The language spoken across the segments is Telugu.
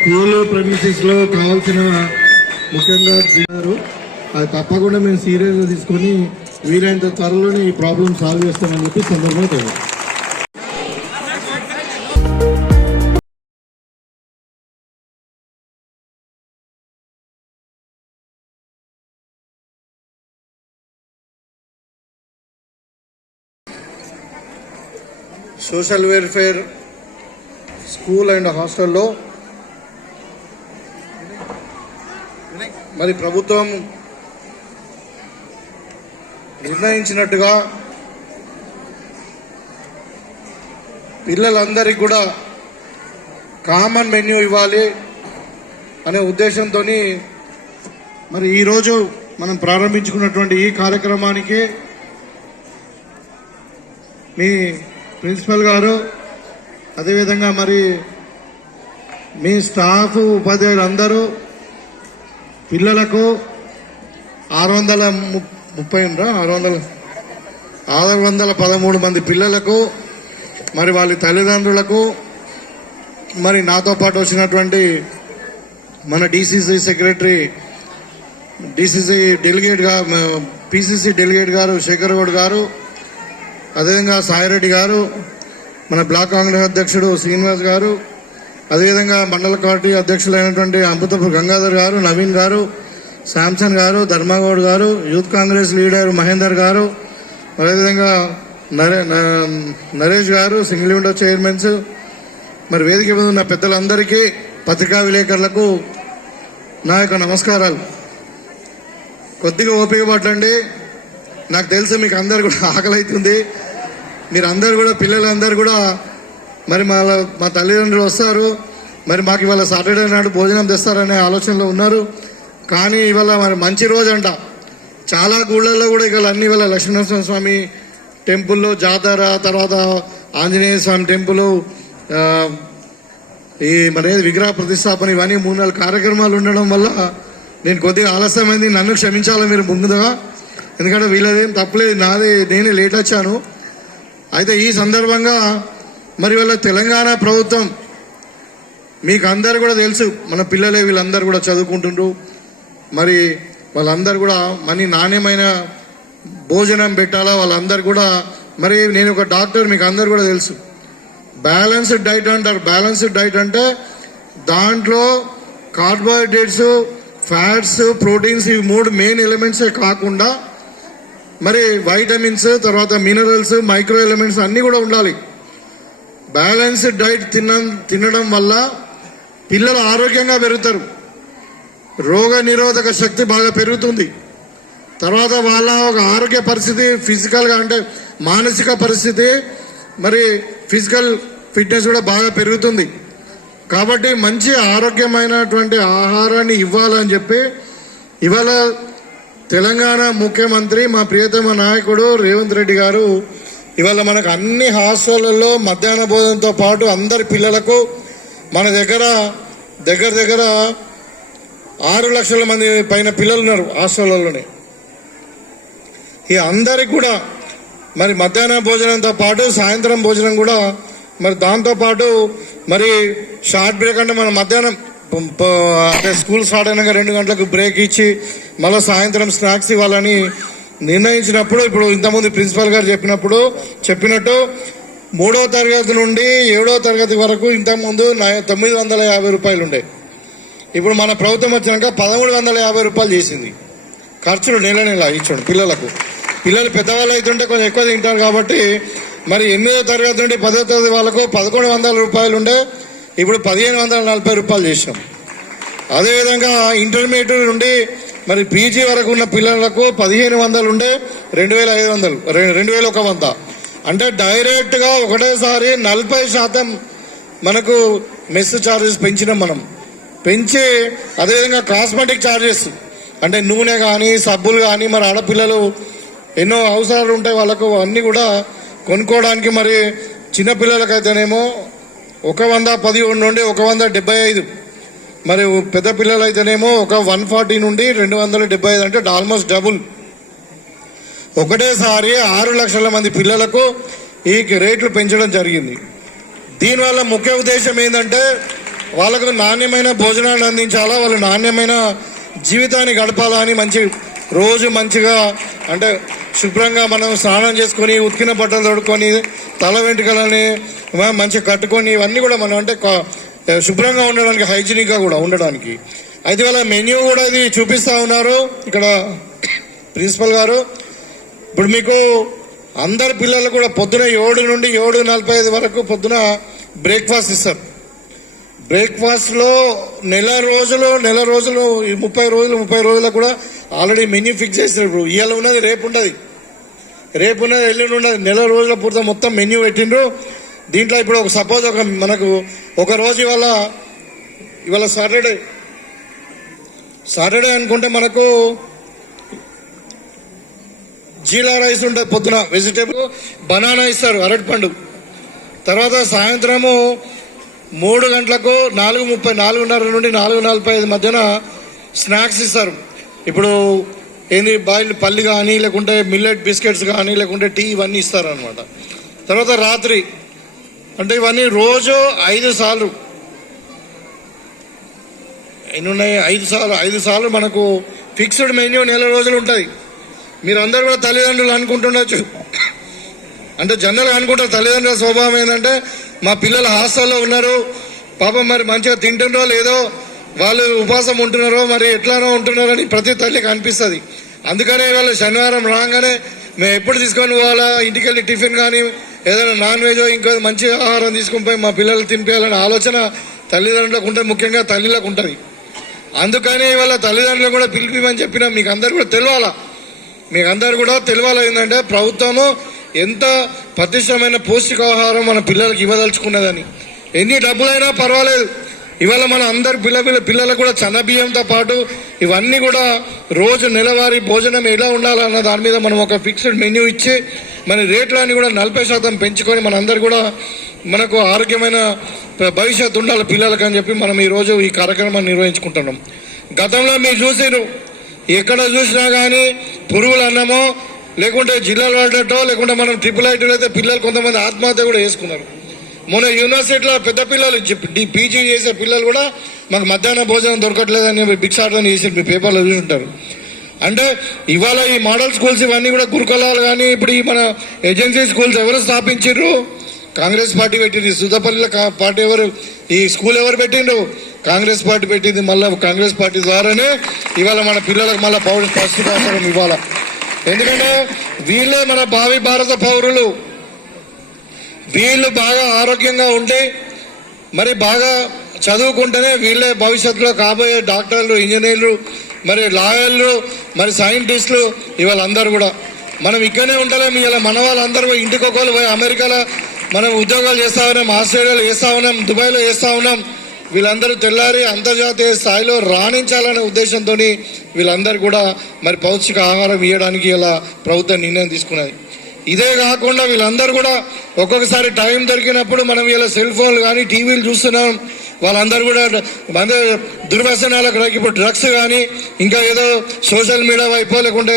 స్కూల్ ప్రెమిసెస్లో కావాల్సిన ముఖ్యంగా అది తప్పకుండా మేము సీరియస్గా తీసుకొని వీలైనంత త్వరలోనే ఈ ప్రాబ్లం సాల్వ్ చేస్తామని చెప్పి సందర్భంగా తెలియదు. సోషల్ వెల్ఫేర్ స్కూల్ అండ్ హాస్టల్లో మరి ప్రభుత్వం నిర్ణయించినట్టుగా పిల్లలందరికీ కూడా కామన్ మెన్యూ ఇవ్వాలి అనే ఉద్దేశంతో మరి ఈరోజు మనం ప్రారంభించుకున్నటువంటి ఈ కార్యక్రమానికి మీ ప్రిన్సిపల్ గారు, అదేవిధంగా మరి మీ స్టాఫ్ ఉపాధ్యాయులందరూ పిల్లలకు 613 మంది పిల్లలకు మరి వాళ్ళ తల్లిదండ్రులకు మరి నాతో పాటు వచ్చినటువంటి మన డిసిసి సెక్రటరీ, డిసిసి డెలిగేట్ గారు, పిసిసి డెలిగేట్ గారు శేఖర్ గౌడ్ గారు, అదేవిధంగా సాయిరెడ్డి గారు, మన బ్లాక్ కాంగ్రెస్ అధ్యక్షుడు శ్రీనివాస్ గారు, అదేవిధంగా మండల పార్టీ అధ్యక్షులైనటువంటి అమృతపు గంగాధర్ గారు, నవీన్ గారు, శాంసన్ గారు, ధర్మగౌడ్ గారు, యూత్ కాంగ్రెస్ లీడర్ మహేందర్ గారు, అదేవిధంగా నరేష్ గారు, సింగిల్ విండో చైర్మన్స్, మరి వేదిక మీద ఉన్న పెద్దలందరికీ, పత్రికా విలేకరులకు నా యొక్క నమస్కారాలు. కొద్దిగా ఓపిక పట్టండి. నాకు తెలుసు మీకు అందరు కూడా ఆకలి అవుతుంది. మీరు అందరు కూడా, పిల్లలందరూ కూడా మరి మా తల్లిదండ్రులు వస్తారు, మరి మాకు ఇవాళ సాటర్డే నాడు భోజనం తెస్తారనే ఆలోచనలో ఉన్నారు. కానీ ఇవాళ మరి మంచి రోజు అంట. చాలా గుళ్ళల్లో కూడా ఇవాళ అన్ని ఇవాళ లక్ష్మీనరసింహ స్వామి టెంపుల్లో జాతర, తర్వాత ఆంజనేయ స్వామి టెంపుల్, ఈ మరి విగ్రహ ప్రతిష్టాపన, ఇవన్నీ 3-4 కార్యక్రమాలు ఉండడం వల్ల నేను కొద్దిగా ఆలస్యమైంది. నన్ను క్షమించాలి మీరు ముందుగా, ఎందుకంటే వీళ్ళదేం తప్పలేదు, నేనే లేట్ వచ్చాను. అయితే ఈ సందర్భంగా మరి వాళ్ళ తెలంగాణ ప్రభుత్వం, మీకు అందరు కూడా తెలుసు, మన పిల్లలే వీళ్ళందరూ కూడా చదువుకుంటుండ్రు. మరి వాళ్ళందరూ కూడా నాణ్యమైన భోజనం పెట్టాలా వాళ్ళందరూ కూడా. మరి నేను ఒక డాక్టర్, మీకు అందరు కూడా తెలుసు. బ్యాలెన్స్డ్ డైట్ అంటారు. బ్యాలెన్స్డ్ డైట్ అంటే దాంట్లో కార్బోహైడ్రేట్స్, ఫ్యాట్స్, ప్రోటీన్స్, ఇవి 3 మెయిన్ ఎలిమెంట్సే కాకుండా మరి వైటమిన్స్, తర్వాత మినరల్స్, మైక్రో ఎలిమెంట్స్ అన్నీ కూడా ఉండాలి. బ్యాలెన్స్డ్ డైట్ తినడం వల్ల పిల్లలు ఆరోగ్యంగా పెరుగుతారు, రోగ నిరోధక శక్తి బాగా పెరుగుతుంది. తర్వాత వాళ్ళ ఒక ఆరోగ్య పరిస్థితి, ఫిజికల్గా అంటే మానసిక పరిస్థితి, మరి ఫిజికల్ ఫిట్నెస్ కూడా బాగా పెరుగుతుంది. కాబట్టి మంచి ఆరోగ్యమైనటువంటి ఆహారాన్ని ఇవ్వాలని చెప్పి ఇవాళ తెలంగాణ ముఖ్యమంత్రి, మా ప్రియతమ నాయకుడు రేవంత్ రెడ్డి గారు ఇవాళ మనకు అన్ని హాస్టళ్లలో మధ్యాహ్న భోజనంతో పాటు అందరి పిల్లలకు మన దగ్గర 6 లక్షల మంది పైన పిల్లలు ఉన్నారు హాస్టళ్లలోనే. ఈ అందరికి కూడా మరి మధ్యాహ్న భోజనంతో పాటు సాయంత్రం భోజనం కూడా, మరి దాంతోపాటు మరి షార్ట్ బ్రేక్ అంటే మన మధ్యాహ్నం అంటే స్కూల్ స్టార్ట్ అయినాక 2 గంటలకు బ్రేక్ ఇచ్చి మళ్ళీ సాయంత్రం స్నాక్స్ ఇవ్వాలని నిర్ణయించినప్పుడు, ఇప్పుడు ఇంతకుముందు ప్రిన్సిపల్ గారు చెప్పినట్టు 3వ తరగతి నుండి 7వ తరగతి వరకు ఇంతకుముందు 950 రూపాయలు ఉండే. ఇప్పుడు మన ప్రభుత్వం వచ్చినాక 1350 రూపాయలు చేసింది ఖర్చులు. నెల ఇచ్చాడు పిల్లలకు. పిల్లలు పెద్దవాళ్ళు అవుతుంటే కొంచెం ఎక్కువ తింటారు కాబట్టి మరి 8వ తరగతి నుండి 10వ తరగతి వాళ్ళకు 1100 రూపాయలు ఉండే, ఇప్పుడు 1540 రూపాయలు చేసాం. అదేవిధంగా ఇంటర్మీడియట్ నుండి మరి పీజీ వరకు ఉన్న పిల్లలకు 1500 ఉండే 2500, 2100. అంటే డైరెక్ట్గా ఒకటేసారి 40% మనకు మెస్ ఛార్జెస్ పెంచినాం మనం. పెంచి అదేవిధంగా కాస్మెటిక్ ఛార్జెస్ అంటే నూనె కానీ, సబ్బులు కానీ, మరి ఆడపిల్లలు ఎన్నో అవసరాలు ఉంటాయి వాళ్ళకు, అన్నీ కూడా కొనుక్కోవడానికి. మరి చిన్నపిల్లలకైతేనేమో 110 నుండి 175, మరి పెద్ద పిల్లలు అయితేనేమో 140 నుండి 275, అంటే ఆల్మోస్ట్ డబుల్. ఒకటేసారి 6 లక్షల మంది పిల్లలకు ఈ రేట్లు పెంచడం జరిగింది. దీనివల్ల ముఖ్య ఉద్దేశం ఏంటంటే వాళ్ళకు నాణ్యమైన భోజనాన్ని అందించాలా, వాళ్ళు నాణ్యమైన జీవితాన్ని గడపాలా అని రోజు మంచిగా అంటే శుభ్రంగా మనం స్నానం చేసుకొని ఉతికిన బట్టలు తొడుక్కొని తల వెంట్రుకలని మంచిగా కట్టుకొని ఇవన్నీ కూడా మనం అంటే శుభ్రంగా ఉండడానికి హైజీనిక్గా కూడా ఉండడానికి. అయితే వాళ్ళ మెన్యూ కూడా ఇది చూపిస్తా ఉన్నారు ఇక్కడ ప్రిన్సిపల్ గారు. ఇప్పుడు మీకు అందరి పిల్లలు కూడా పొద్దున 7 నుండి 7:45 వరకు పొద్దున బ్రేక్ఫాస్ట్ ఇస్తారు. బ్రేక్ఫాస్ట్లో నెల రోజులు 30 రోజులకు కూడా ఆల్రెడీ మెన్యూ ఫిక్స్ చేస్తారు. ఇప్పుడు ఇవాళ ఉన్నది రేపు ఉన్నది ఎల్లుండి ఉన్నది, నెల రోజుల పూర్తి మొత్తం మెన్యూ పెట్టిండ్రు. దీంట్లో ఇప్పుడు సపోజ్ మనకు ఒక రోజు ఇవాళ సాటర్డే అనుకుంటే మనకు జీలా రైస్ ఉంటుంది, పొద్దున వెజిటేబుల్ బనానా ఇస్తారు, అరటిపండు. తర్వాత సాయంత్రము 3 గంటలకు 4:30 నుండి 4:45 మధ్యన స్నాక్స్ ఇస్తారు. ఇప్పుడు ఏంది బాయిల్డ్ పల్లి కానీ లేకుంటే మిల్లెట్ బిస్కెట్స్ కానీ లేకుంటే టీ ఇవన్నీ ఇస్తారు అనమాట. తర్వాత రాత్రి అంటే ఇవన్నీ రోజు 5 సార్లు ఎన్ని ఉన్నాయి, 5 సార్లు మనకు ఫిక్స్డ్ మెన్యూ నెల రోజులు ఉంటుంది. మీరు అందరు కూడా తల్లిదండ్రులు అనుకుంటుండొచ్చు, అంటే జనరల్గా అనుకుంటారు తల్లిదండ్రుల స్వభావం ఏంటంటే మా పిల్లలు హాస్టల్లో ఉన్నారు పాపం, మరి మంచిగా తింటున్నారో లేదో, వాళ్ళు ఉపవాసం ఉంటున్నారో మరి ఎట్లానో ఉంటున్నారో అని ప్రతి తల్లికి అనిపిస్తుంది. అందుకనే వాళ్ళు శనివారం రాగానే మేము ఎప్పుడు తీసుకొని పోవాలా, ఇంటికి వెళ్ళి టిఫిన్ కానీ ఏదైనా నాన్ వెజ్ ఇంకో మంచి ఆహారం తీసుకొని పోయి మా పిల్లలు తినిపించాలనే ఆలోచన తల్లిదండ్రులకు ఉంటుంది, ముఖ్యంగా తల్లిలకు ఉంటుంది. అందుకని వాళ్ళ తల్లిదండ్రులు కూడా పిలిపిమని చెప్పినా మీకు అందరు కూడా తెలియాలి ఏంటంటే ప్రభుత్వము ఎంత పటిష్టమైన పౌష్టికాహారం మన పిల్లలకి ఇవ్వదలుచుకున్నదని. ఎన్ని డబ్బులైనా పర్వాలేదు, ఇవాళ మన అందరు పిల్లలకు కూడా చన్న బియ్యంతో పాటు ఇవన్నీ కూడా రోజు నెలవారీ భోజనం ఎలా ఉండాలన్న దాని మీద మనం ఒక ఫిక్స్డ్ మెన్యూ ఇచ్చి మన రేట్లన్నీ కూడా 40% పెంచుకొని మనందరూ కూడా మనకు ఆరోగ్యమైన భవిష్యత్తు ఉండాలి పిల్లలకు అని చెప్పి మనం ఈరోజు ఈ కార్యక్రమాన్ని నిర్వహించుకుంటున్నాం. గతంలో మీరు చూసారు, ఎక్కడ చూసినా కానీ పురుగుల అన్నమో లేకుంటే జిల్లాలు పడ్డట్టో లేకుంటే మనం IIIT అయితే పిల్లలు కొంతమంది ఆత్మహత్య కూడా చేసుకున్నారు. మొన్న యూనివర్సిటీలో పెద్ద పిల్లలు పీజీ చేసే పిల్లలు కూడా మాకు మధ్యాహ్న భోజనం దొరకట్లేదని భిక్షాటన చేసి మీ పేపర్లో చూసుంటారు. అంటే ఇవాళ ఈ మోడల్ స్కూల్స్ ఇవన్నీ కూడా గురుకులాలు కానీ ఇప్పుడు ఈ మన ఏజెన్సీ స్కూల్స్ ఎవరు స్థాపించారు? కాంగ్రెస్ పార్టీ పెట్టింది. సుద్దపల్లిలో పార్టీ ఈ స్కూల్ ఎవరు పెట్టిండ్రు? కాంగ్రెస్ పార్టీ పెట్టింది. మళ్ళీ కాంగ్రెస్ పార్టీ ద్వారానే ఇవాళ మన పిల్లలకు మళ్ళీ పౌష్టికాహారం ఇవ్వాలి. ఎందుకంటే వీళ్ళే మన భావి భారత పౌరులు. వీళ్ళు బాగా ఆరోగ్యంగా ఉంటే మరి బాగా చదువుకుంటేనే వీళ్ళే భవిష్యత్తులో కాబోయే డాక్టర్లు, ఇంజనీర్లు, మరి లాయర్లు, మరి సైంటిస్టులు. ఇవాళ అందరూ కూడా మనం ఇక్కడనే ఉంటలేము. ఇలా మన వాళ్ళందరూ ఇంటికొకరు పోయి అమెరికాలో మనం ఉద్యోగాలు చేస్తా ఉన్నాం, ఆస్ట్రేలియాలో చేస్తా ఉన్నాం, దుబాయ్లో చేస్తా ఉన్నాం. వీళ్ళందరూ తెల్లారి అంతర్జాతీయ స్థాయిలో రాణించాలనే ఉద్దేశంతో వీళ్ళందరూ కూడా మరి పౌష్టిక ఆహారం ఇవ్వడానికి ఇలా ప్రభుత్వం నిర్ణయం తీసుకున్నది. ఇదే కాకుండా వీళ్ళందరూ కూడా ఒక్కొక్కసారి టైం దొరికినప్పుడు మనం ఇలా సెల్ ఫోన్లు కానీ టీవీలు చూస్తున్నాం. వాళ్ళందరూ కూడా దుర్వ్యసనాలకు ఇప్పుడు డ్రగ్స్ కానీ ఇంకా ఏదో సోషల్ మీడియా వైపు లేకుంటే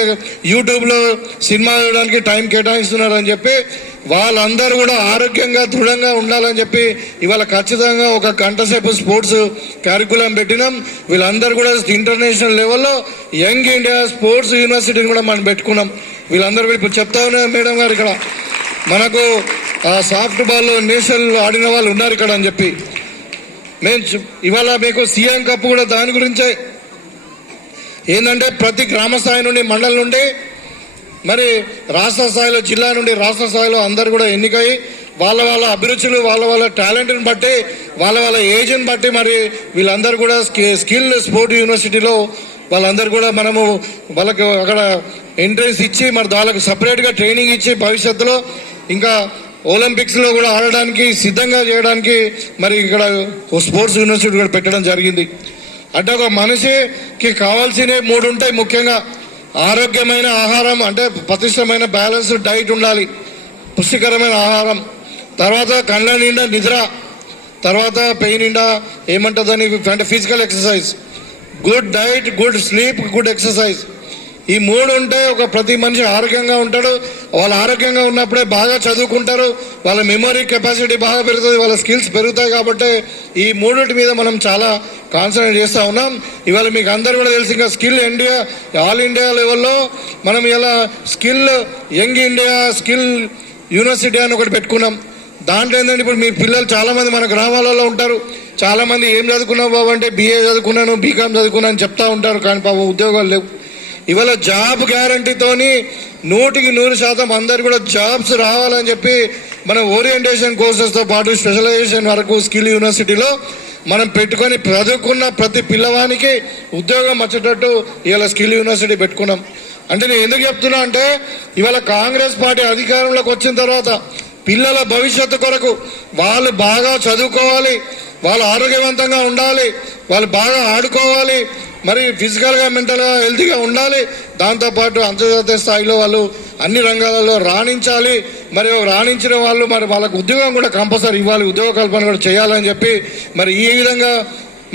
యూట్యూబ్లో సినిమా చూడడానికి టైం కేటాయిస్తున్నారని చెప్పి వాళ్ళందరూ కూడా ఆరోగ్యంగా దృఢంగా ఉండాలని చెప్పి ఇవాళ ఖచ్చితంగా ఒక గంట సేపు స్పోర్ట్స్ క్యారికులం పెట్టినాం. వీళ్ళందరూ కూడా ఇంటర్నేషనల్ లెవెల్లో యంగ్ ఇండియా స్పోర్ట్స్ యూనివర్సిటీని కూడా మనం పెట్టుకున్నాం. వీళ్ళందరూ ఇప్పుడు చెప్తా ఉన్నారు మేడం గారు, ఇక్కడ మనకు సాఫ్ట్ బాల్ నేషనల్ ఆడిన వాళ్ళు ఉన్నారు ఇక్కడ అని చెప్పి. మేము ఇవాళ మీకు సీఎం కప్ కూడా దాని గురించే ఏంటంటే ప్రతి గ్రామ స్థాయి నుండి మండలం నుండి మరి రాష్ట్ర స్థాయిలో జిల్లా నుండి రాష్ట్ర స్థాయిలో అందరు కూడా ఎన్నికై వాళ్ళ అభిరుచులు వాళ్ళ టాలెంట్ని బట్టి వాళ్ళ ఏజ్ని బట్టి మరి వీళ్ళందరూ కూడా స్కిల్ స్పోర్ట్ యూనివర్సిటీలో వాళ్ళందరూ కూడా మనము వాళ్ళకి అక్కడ ఎంట్రెన్స్ ఇచ్చి మరి వాళ్ళకి సపరేట్గా ట్రైనింగ్ ఇచ్చి భవిష్యత్తులో ఇంకా ఒలింపిక్స్లో కూడా ఆడడానికి సిద్ధంగా చేయడానికి మరి ఇక్కడ స్పోర్ట్స్ యూనివర్సిటీ కూడా పెట్టడం జరిగింది. అంటే ఒక మనిషికి కావాల్సినవి 3 ఉంటాయి ముఖ్యంగా. ఆరోగ్యమైన ఆహారం అంటే పటిష్టమైన బ్యాలెన్స్డ్ డైట్ ఉండాలి, పుష్టికరమైన ఆహారం, తర్వాత కళ్ళ నిండా నిద్ర, తర్వాత పెయిన్ నిండా ఏమంటుందని అంటే physical exercise, good diet, good sleep, good exercise. ఈ మూడు ఉంటే ఒక ప్రతి మనిషి ఆరోగ్యంగా ఉంటాడు. వాళ్ళు ఆరోగ్యంగా ఉన్నప్పుడే బాగా చదువుకుంటారు, వాళ్ళ మెమరీ కెపాసిటీ బాగా పెరుగుతుంది, వాళ్ళ స్కిల్స్ పెరుగుతాయి. కాబట్టి ఈ మూడింటి మీద మనం చాలా కాన్సన్ట్రేట్ చేస్తూ ఉన్నాం. ఇవాళ మీకు అందరు కూడా తెలిసి ఇంకా స్కిల్ ఇండియా ఆల్ ఇండియా లెవెల్లో మనం ఇలా skill young India skill university అని ఒకటి పెట్టుకున్నాం. దాంట్లో ఏంటంటే ఇప్పుడు మీ పిల్లలు చాలా మంది మన గ్రామాలలో ఉంటారు. చాలా మంది ఏం చదువుకున్నావు బాబు అంటే BA చదువుకున్నాను, BCom చదువుకున్నాను అని చెప్తా ఉంటారు. కానీ పాపం ఉద్యోగాలు లేవు. ఇవాళ జాబ్ గ్యారంటీతోని 100% అందరు కూడా జాబ్స్ రావాలని చెప్పి మన ఓరియంటేషన్ కోర్సెస్తో పాటు స్పెషలైజేషన్ వరకు స్కిల్ యూనివర్సిటీలో మనం పెట్టుకొని చదువుకున్న ప్రతి పిల్లవానికి ఉద్యోగం వచ్చేటట్టు ఇవాళ స్కిల్ యూనివర్సిటీ పెట్టుకున్నాం. అంటే నేను ఎందుకు చెప్తున్నా అంటే ఇవాళ కాంగ్రెస్ పార్టీ అధికారంలోకి వచ్చిన తర్వాత పిల్లల భవిష్యత్తు కొరకు వాళ్ళు బాగా చదువుకోవాలి, వాళ్ళు ఆరోగ్యవంతంగా ఉండాలి, వాళ్ళు బాగా ఆడుకోవాలి, మరి ఫిజికల్గా మెంటల్గా హెల్తీగా ఉండాలి. దాంతోపాటు అంతర్జాతీయ స్థాయిలో వాళ్ళు అన్ని రంగాలలో రాణించాలి. మరి రాణించిన వాళ్ళు మరి వాళ్ళకు ఉద్యోగం కూడా కంపల్సరీ ఇవ్వాలి, ఉద్యోగ కల్పన కూడా చేయాలని చెప్పి మరి ఈ విధంగా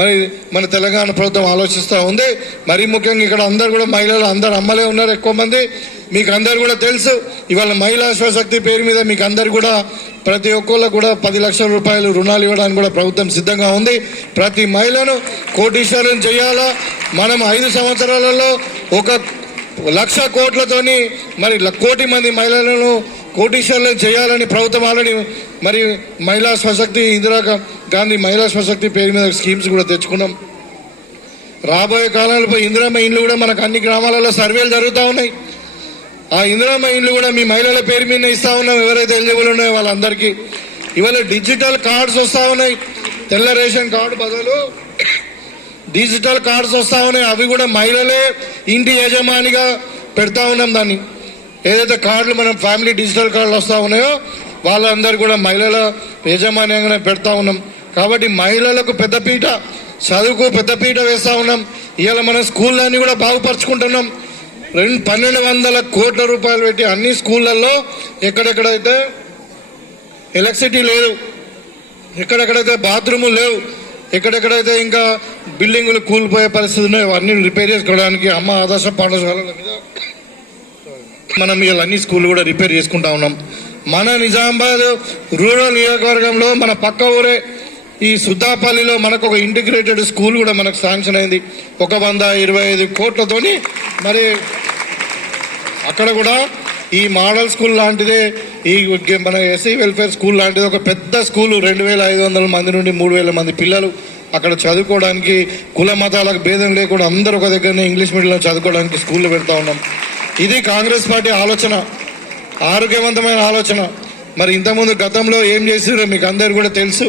మరి మన తెలంగాణ ప్రభుత్వం ఆలోచిస్తూ ఉంది. మరీ ముఖ్యంగా ఇక్కడ అందరు కూడా మహిళలు అందరు అమ్మలే ఉన్నారు ఎక్కువ మంది. మీకు అందరు కూడా తెలుసు ఇవాళ మహిళా స్వశక్తి పేరు మీద మీకు అందరు కూడా ప్రతి ఒక్కళ్ళకు కూడా 10 లక్షల రూపాయలు రుణాలు ఇవ్వడానికి కూడా ప్రభుత్వం సిద్ధంగా ఉంది. ప్రతి మహిళను కోటీశ్వరులను చేయాలా. మనం 5 సంవత్సరాలలో 1,00,000 కోట్లతోని మరి 1 కోటి మంది మహిళలను కోటీశ్వరులను చేయాలని ప్రభుత్వం ఆల్రెడీ మరి మహిళా స్వశక్తి ఇందిరా గాంధీ మహిళా స్వశక్తి పేరు మీద స్కీమ్స్ కూడా తెచ్చుకున్నాం. రాబోయే కాలంలో ఇందిరమ్మ ఇండ్లు కూడా మనకు అన్ని గ్రామాలలో సర్వేలు జరుగుతూ ఉన్నాయి. ఆ ఇందిరమ్మ ఇండ్లు కూడా మీ మహిళల పేరు మీద ఇస్తా ఉన్నాం. ఎవరైతే ఎలిజిబుల్ ఉన్నాయో వాళ్ళందరికీ ఇవాళ డిజిటల్ కార్డ్స్ వస్తూ ఉన్నాయి. తెల్ల రేషన్ కార్డు బదులు డిజిటల్ కార్డ్స్ వస్తూ ఉన్నాయి. అవి కూడా మహిళలే ఇంటి యజమానిగా పెడతా ఉన్నాం. దాన్ని ఏదైతే కార్డులు మనం ఫ్యామిలీ డిజిటల్ కార్డులు వస్తూ ఉన్నాయో వాళ్ళందరూ కూడా మహిళల యజమాన్యంగానే పెడతా ఉన్నాం. కాబట్టి మహిళలకు పెద్దపీట, చదువుకు పెద్దపీట వేస్తూ ఉన్నాం. ఇవాళ మన స్కూళ్ళన్నీ కూడా బాగుపరుచుకుంటున్నాం. 1,200 కోట్ల రూపాయలు పెట్టి అన్ని స్కూళ్ళల్లో ఎక్కడెక్కడైతే ఎలక్ట్రిసిటీ లేదు, ఎక్కడెక్కడైతే బాత్రూములు లేవు, ఎక్కడెక్కడైతే ఇంకా బిల్డింగులు కూలిపోయే పరిస్థితులు ఉన్నాయో అన్ని రిపేర్ చేసుకోవడానికి అమ్మ ఆదర్శ పాఠశాలల మీద మనం ఇలా అన్ని స్కూళ్ళు కూడా రిపేర్ చేసుకుంటా ఉన్నాం. మన నిజామాబాద్ రూరల్ నియోజకవర్గంలో మన పక్క ఊరే ఈ సుద్దాపల్లిలో మనకు ఒక ఇంటిగ్రేటెడ్ స్కూల్ కూడా మనకు శాంక్షన్ అయింది 125 కోట్లతోని. మరి అక్కడ కూడా ఈ మోడల్ స్కూల్ లాంటిదే ఈ మన ఎస్సీ వెల్ఫేర్ స్కూల్ లాంటిది ఒక పెద్ద స్కూల్ 2,500 మంది నుండి 3,000 మంది పిల్లలు అక్కడ చదువుకోవడానికి కుల మతాలకు భేదం లేకుండా అందరూ ఒక దగ్గరనే ఇంగ్లీష్ మీడియంలో చదువుకోవడానికి స్కూళ్ళు పెడతా ఉన్నాం. ఇది కాంగ్రెస్ పార్టీ ఆలోచన, ఆరోగ్యవంతమైన ఆలోచన. మరి ఇంతకుముందు గతంలో ఏం చేసిరో మీకు అందరు కూడా తెలుసు.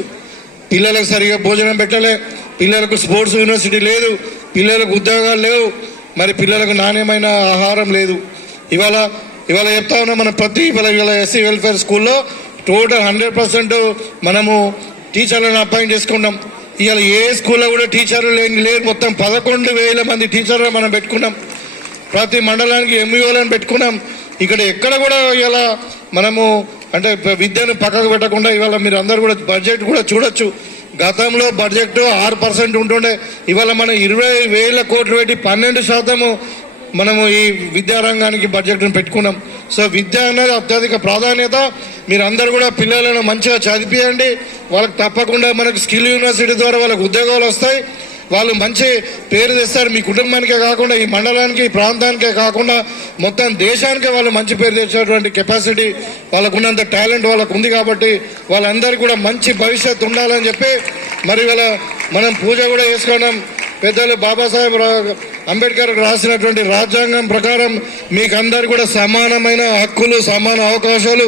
పిల్లలకు సరిగా భోజనం పెట్టలే, పిల్లలకు స్పోర్ట్స్ యూనివర్సిటీ లేదు, పిల్లలకు ఉద్యోగాలు లేవు, మరి పిల్లలకు నాణ్యమైన ఆహారం లేదు. ఇవాళ చెప్తా ఉన్నాం మన ప్రతి ఇవాళ ఎస్సీ వెల్ఫేర్ స్కూల్లో టోటల్ 100% మనము టీచర్లను అపాయింట్ చేసుకున్నాం. ఇవాళ ఏ స్కూల్లో కూడా టీచర్లు లేరు. మొత్తం 11,000 మంది టీచర్లు మనం పెట్టుకున్నాం. ప్రతి మండలానికి MUలను పెట్టుకున్నాం. ఇక్కడ ఎక్కడ కూడా ఇలా మనము అంటే విద్యను పక్కకు పెట్టకుండా ఇవాళ మీరు అందరు కూడా బడ్జెట్ కూడా చూడొచ్చు. గతంలో బడ్జెట్ 6% ఉంటుండే, ఇవాళ మనం 20,000 కోట్లు పెట్టి 12% మనము ఈ విద్యారంగానికి బడ్జెట్ను పెట్టుకున్నాం. సో విద్య అనేది అత్యధిక ప్రాధాన్యత. మీరందరూ కూడా పిల్లలను మంచిగా చదివించండి. వాళ్ళకి తప్పకుండా మనకు స్కిల్ యూనివర్సిటీ ద్వారా వాళ్ళకి ఉద్యోగాలు వస్తాయి. వాళ్ళు మంచి పేరు తెస్తారు. మీ కుటుంబానికే కాకుండా ఈ మండలానికి, ఈ ప్రాంతానికే కాకుండా మొత్తం దేశానికే వాళ్ళు మంచి పేరు తెచ్చేటువంటి కెపాసిటీ వాళ్ళకున్నంత టాలెంట్ వాళ్ళకు ఉంది. కాబట్టి వాళ్ళందరికీ కూడా మంచి భవిష్యత్తు ఉండాలని చెప్పి మరి మనం పూజ కూడా చేసుకున్నాం. పెద్దలు బాబాసాహెబ్ అంబేద్కర్ రాసినటువంటి రాజ్యాంగం ప్రకారం మీకు అందరు కూడా సమానమైన హక్కులు, సమాన అవకాశాలు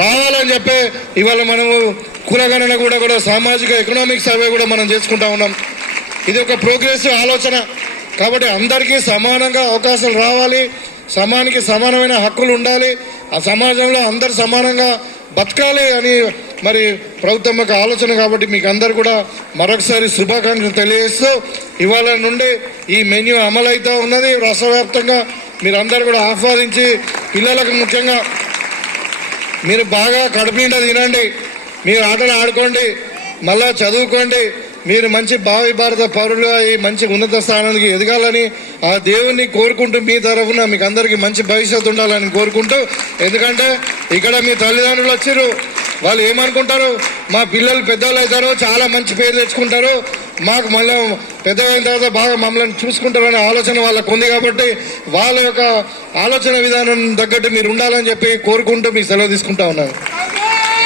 రావాలని చెప్పి ఇవాళ మనము కులగణన కూడా సామాజిక ఎకనామిక్ సర్వే కూడా మనం చేసుకుంటా ఉన్నాం. ఇది ఒక ప్రోగ్రెసివ్ ఆలోచన. కాబట్టి అందరికీ సమానంగా అవకాశాలు రావాలి, సమానికి సమానమైన హక్కులు ఉండాలి, ఆ సమాజంలో అందరు సమానంగా బతకాలి అని మరి ప్రభుత్వం యొక్క ఆలోచన. కాబట్టి మీకు అందరు కూడా మరొకసారి శుభాకాంక్షలు తెలియజేస్తూ ఇవాళ నుండి ఈ మెన్యూ అమలవుతూ ఉన్నది రాష్ట్ర వ్యాప్తంగా. మీరందరూ కూడా ఆహ్వానించి పిల్లలకు ముఖ్యంగా మీరు బాగా కడుపు నిండా తినండి, మీరు ఆటలు ఆడుకోండి, మళ్ళా చదువుకోండి. మీరు మంచి భావి భారత పౌరులుగా ఈ మంచి ఉన్నత స్థానానికి ఎదగాలని ఆ దేవుణ్ణి కోరుకుంటూ మీ తరఫున మీకు అందరికీ మంచి భవిష్యత్తు ఉండాలని కోరుకుంటూ, ఎందుకంటే ఇక్కడ మీ తల్లిదండ్రులు వచ్చారు, వాళ్ళు ఏమనుకుంటారు, మా పిల్లలు పెద్దవాళ్ళు అవుతారు, చాలా మంచి పేరు తెచ్చుకుంటారు, మాకు మళ్ళీ పెద్ద అయిన తర్వాత బాగా మమ్మల్ని చూసుకుంటారనే ఆలోచన వాళ్ళకు ఉంది. కాబట్టి వాళ్ళ యొక్క ఆలోచన విధానం తగ్గట్టు మీరు ఉండాలని చెప్పి కోరుకుంటూ మీకు సెలవు తీసుకుంటా ఉన్నాను.